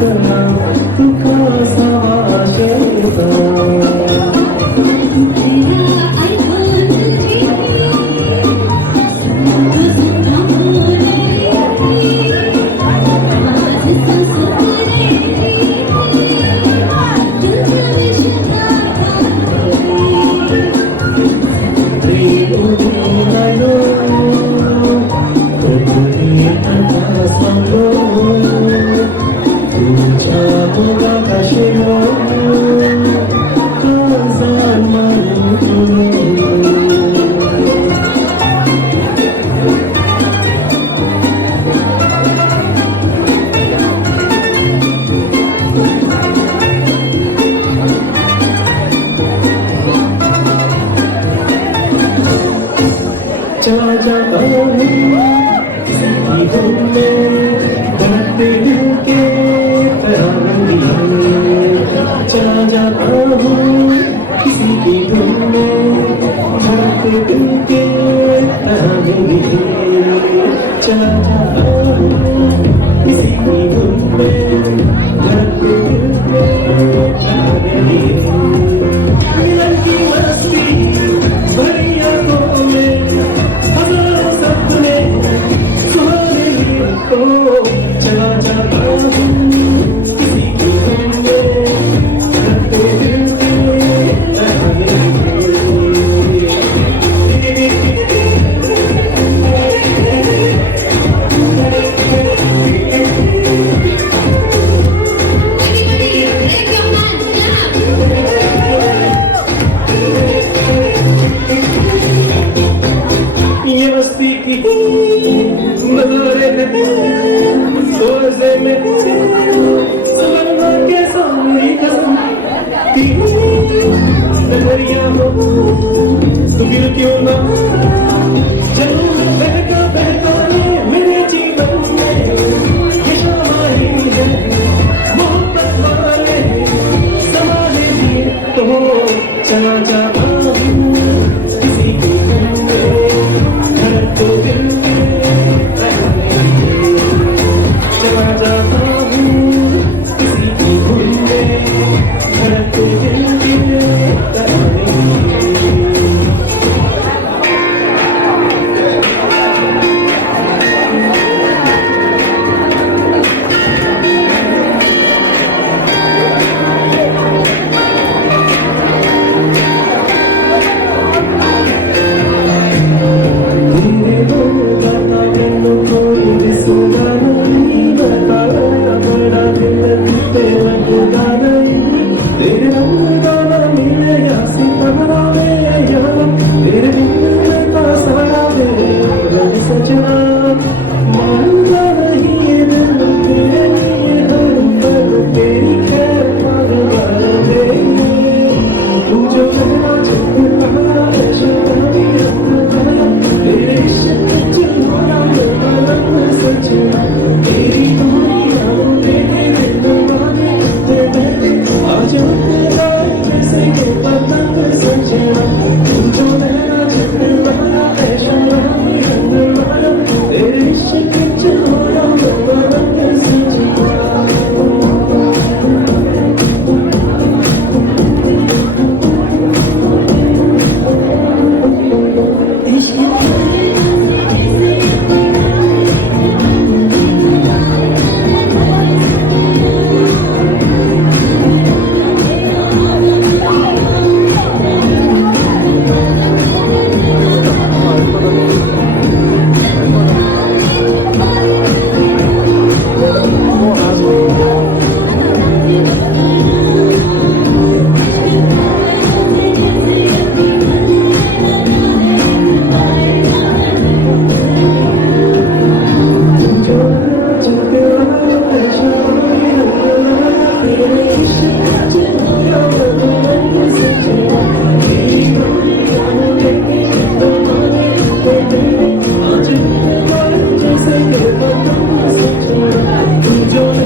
सपना तू कसा आशेचा चला जाता हूँ किसी की धुन में बढ़ते दिल के तरंगिए चला जाता हूँ किसी की धुन में बढ़ते दिल के तरंगिए चला जाता हूँ किसी की धुन में बढ़ते दिल के तरंगिए मिलन की मस्ती भरी आंखों में चला जाता हूँ किसी की धुन में करते दिल ये मस्ती की नज़ारे सोचे में सवरना के सामने कसम नजरिया हो तो गिर क्यों ना चलो बहका बहका मेरे जीवन में ये शाही है मोहब्बत वाले संभाले भी तो चला जाता हूँ किसी की धुन में घर तो दिल चला जाता हूँ किसी की धुन में धड़कते दिल जो